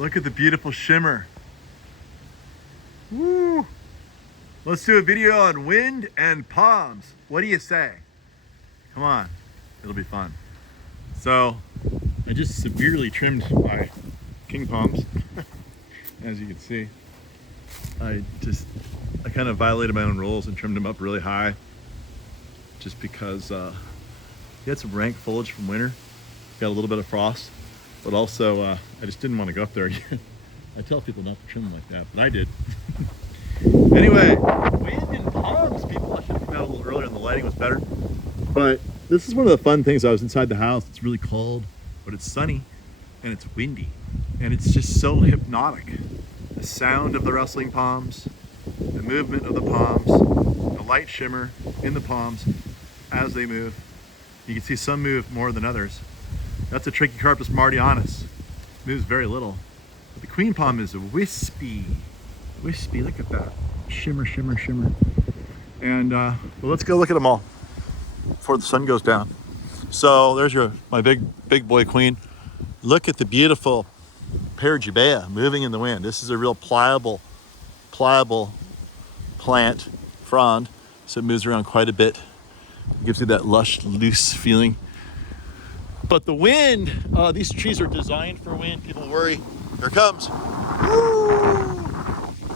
Look at the beautiful shimmer. Woo! Let's do a video on wind and palms. What do you say? Come on, it'll be fun. So, I just severely trimmed my king palms, as you can see. I kind of violated my own rules and trimmed them up really high, just because you had some rank foliage from winter, got a little bit of frost, but also I just didn't want to go up there again. I tell people not to trim them like that, but I did. Anyway, wind and palms, people. I should have come out a little earlier and the lighting was better. But this is one of the fun things. I was inside the house. It's really cold, but it's sunny and it's windy. And it's just so hypnotic. The sound of the rustling palms, the movement of the palms, the light shimmer in the palms as they move. You can see some move more than others. That's a Trachycarpus martianus. Moves very little. But the queen palm is wispy. Wispy, look at that. Shimmer, shimmer, shimmer. And well, let's go look at them all before the sun goes down. So there's my big boy queen. Look at the beautiful Parajubea moving in the wind. This is a real pliable plant, frond, so it moves around quite a bit. It gives you that lush, loose feeling. But the wind, these trees are designed for wind. People worry. Here it comes. Woo!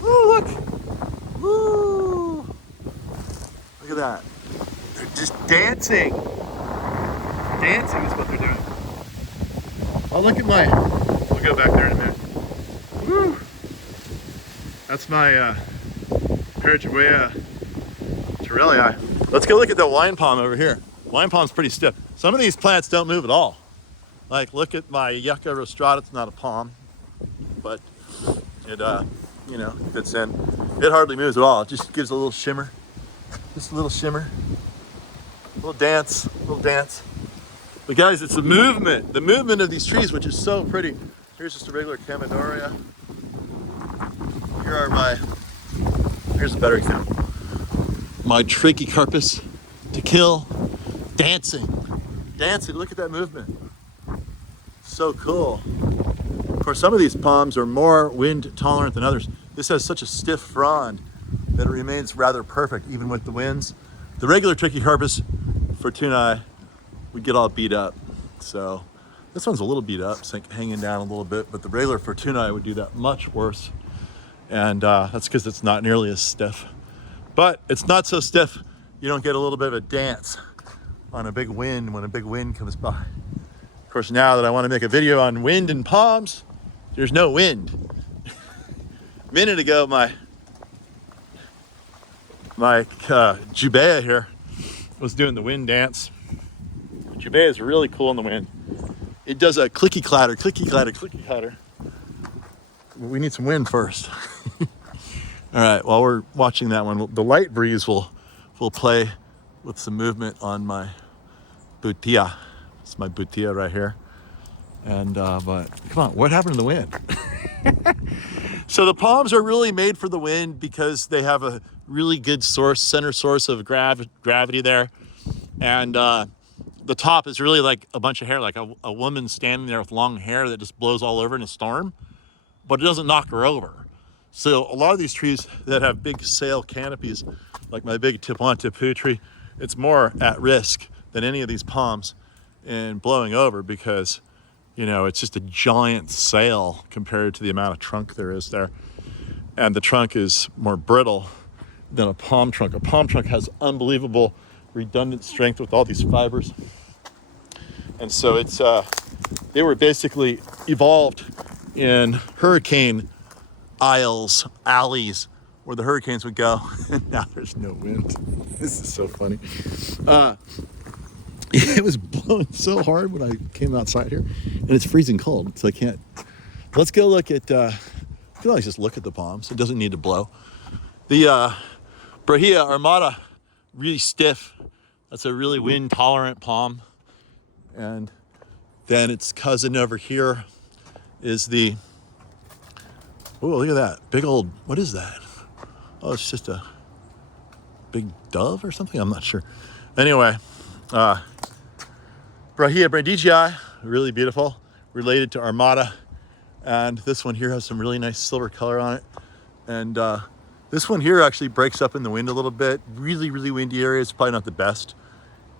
Woo, look! Woo! Look at that. They're just dancing. Dancing is what they're doing. Oh, look at we'll go back there in a minute. Woo! That's my Parajubea Torrellii. Let's go look at the wine palm over here. Wine palm's pretty stiff. Some of these plants don't move at all. Like, look at my Yucca rostrata. It's not a palm, but it, fits in. It hardly moves at all. It just gives a little shimmer. Just a little shimmer. A little dance, But guys, it's the movement of these trees, which is so pretty. Here's just a regular Chamaedorea. Here's a better example. My Trachycarpus to kill, dancing. Look at that movement. So cool. Of course, some of these palms are more wind tolerant than others. This has such a stiff frond that it remains rather perfect even with the winds. The regular Trachycarpus fortunei would get all beat up. So this one's a little beat up, it's like hanging down a little bit, but the regular fortunei would do that much worse. And that's because it's not nearly as stiff. But it's not so stiff, you don't get a little bit of a dance on a big wind when a big wind comes by. Of course, now that I want to make a video on wind and palms, there's no wind. A minute ago, my Jubea here was doing the wind dance. Jubea is really cool in the wind. It does a clicky clatter, clicky clatter, clicky clatter. We need some wind first. All right, while we're watching that one, the light breeze will play with some movement on my Butea. It's my Butea right here. And, but come on, what happened to the wind? So the palms are really made for the wind because they have a really good center source of gravity there. And the top is really like a bunch of hair, like a woman standing there with long hair that just blows all over in a storm, but it doesn't knock her over. So a lot of these trees that have big sail canopies, like my big Tipon-Tipu tree, it's more at risk than any of these palms in blowing over because, it's just a giant sail compared to the amount of trunk there is there. And the trunk is more brittle than a palm trunk. A palm trunk has unbelievable redundant strength with all these fibers. And so they were basically evolved in hurricane alleys where the hurricanes would go. And now there's no wind. This is so funny. It was blowing so hard when I came outside here, and it's freezing cold, so I can't. Let's go look at, you can always just look at the palms. It doesn't need to blow. The Brahea armata, really stiff. That's a really wind tolerant palm. And then its cousin over here is the, oh, look at that. Big old, what is that? Oh, it's just a big dove or something? I'm not sure. Anyway, Brahea brandegii, really beautiful, related to Armata. And this one here has some really nice silver color on it. And this one here actually breaks up in the wind a little bit. Really, really windy area. It's probably not the best.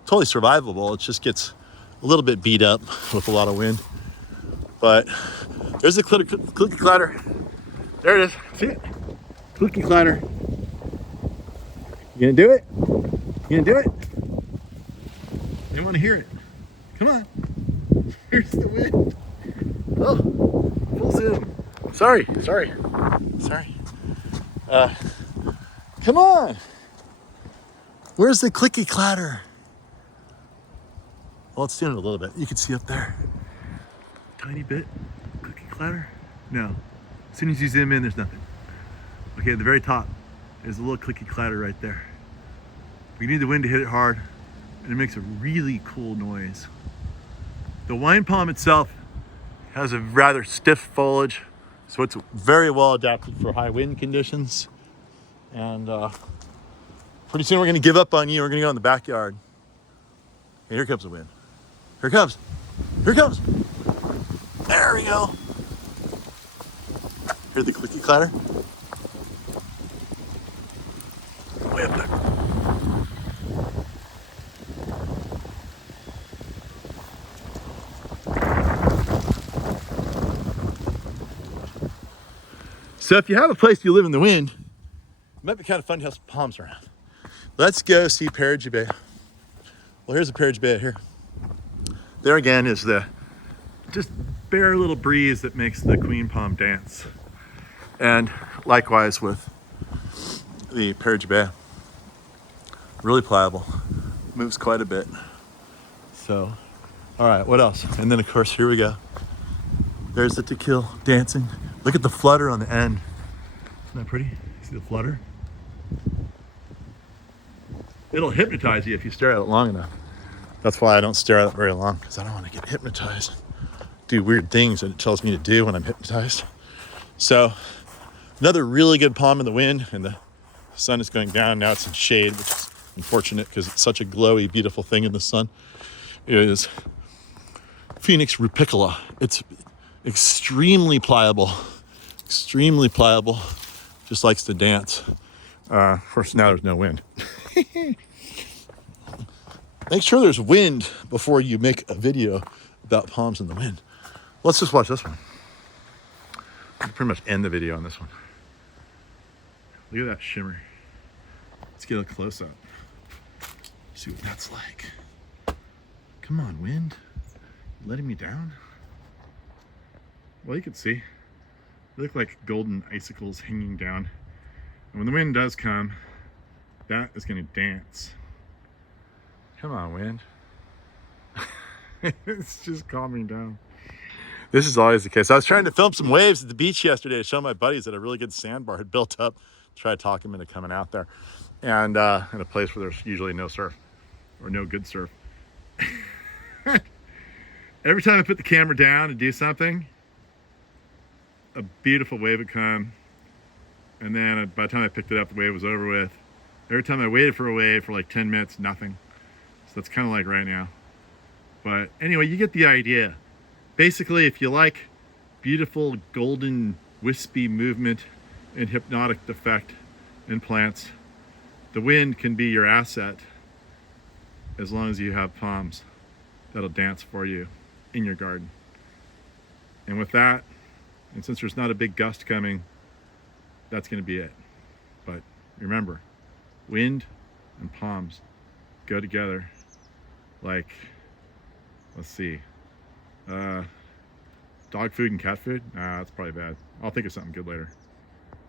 Totally survivable. It just gets a little bit beat up with a lot of wind. But there's the clicky clatter. There it is. See it? Clicky clatter. You gonna do it? You gonna do it? They want to hear it. Come on. Here's the wind. Oh, full zoom. Sorry. Come on. Where's the clicky clatter? Well, it's doing it a little bit. You can see up there. Tiny bit. Clicky clatter. No. As soon as you zoom in, there's nothing. Okay, at the very top, there's a little clicky clatter right there. We need the wind to hit it hard, and it makes a really cool noise. The wine palm itself has a rather stiff foliage, so it's very well adapted for high wind conditions. And pretty soon we're gonna give up on you. We're gonna go in the backyard. Okay, here comes the wind. Here it comes. Here it comes. There we go. Hear the clicky clatter? Way up there. So if you have a place you live in the wind, it might be kind of fun to have some palms around. Let's go see Perigee Bay. Well, here's the Perigee Bay here. There again is the just bare little breeze that makes the queen palm dance. And likewise with the Perigee Bay. Really pliable, moves quite a bit. So, all right, what else? And then of course, here we go. There's the tequil dancing. Look at the flutter on the end. Isn't that pretty? See the flutter? It'll hypnotize you if you stare at it long enough. That's why I don't stare at it very long, because I don't want to get hypnotized. Do weird things that it tells me to do when I'm hypnotized. So, another really good palm in the wind, and the sun is going down. Now it's in shade, which is unfortunate because it's such a glowy, beautiful thing in the sun. It is Phoenix rupicola. It's extremely pliable, just likes to dance. Of course, now there's no wind. Make sure there's wind before you make a video about palms in the wind. Let's just watch this one. I'll pretty much end the video on this one. Look at that shimmer. Let's get a close up. See what that's like. Come on, wind. Letting me down? Well, you can see. They look like golden icicles hanging down. And when the wind does come, that is going to dance. Come on, wind. It's just calming down. This is always the case. I was trying to film some waves at the beach yesterday to show my buddies that a really good sandbar had built up. Try to talk them into coming out there. And in a place where there's usually no surf or no good surf. Every time I put the camera down to do something, a beautiful wave would come. And then by the time I picked it up, the wave was over with. Every time I waited for a wave for like 10 minutes, nothing. So that's kind of like right now. But anyway, you get the idea. Basically, if you like beautiful, golden, wispy movement and hypnotic effect in plants, the wind can be your asset as long as you have palms that'll dance for you in your garden. And with that, and since there's not a big gust coming, that's going to be it. But remember, wind and palms go together like, let's see, dog food and cat food? Nah, that's probably bad. I'll think of something good later.